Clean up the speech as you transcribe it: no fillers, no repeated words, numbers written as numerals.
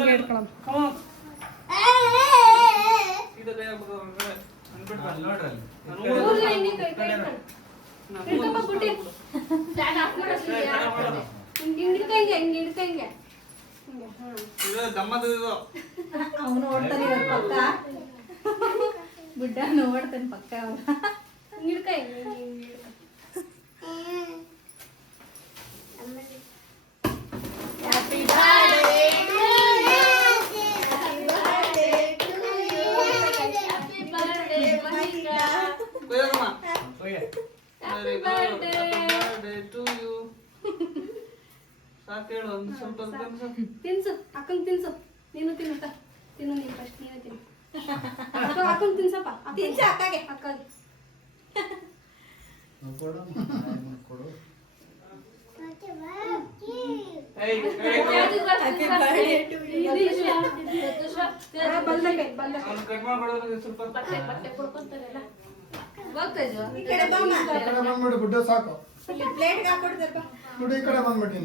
ಹಿಂಗೆ ಇಟ್ಕೊಳಮ್ಮ ಅವನು ಓಡ್ತಾನೆ ಪಕ್ಕ ಬಿಡ್ಡ ನೋಡ್ತಾನೆ ಪಕ್ಕ ತಿನ್ಸು ಅಕ್ಕಂಗೆ ತಿನ್ಸು ನೀನು ತಿನ್ನುತ್ತ ತಿನ್ನು ನೀನು ಫಸ್ಟ್ ನೀನು ತಿನ್ನು ಅಕ್ಕಂಗೆ ತಿನ್ಸಪ್ಪ ತಿನ್ಸ ಅಕ್ಕಗೆ ಅಕ್ಕಗೆ ಗುಡ್ಡ ಸಾಕು ಪ್ಲೇಟ್ ಹಾಕೊಡ್ದಪ್ಪ ಗುಡ್ಡ ಈ ಕಡೆ ಬಂದ್ಬಿಟ್ಟು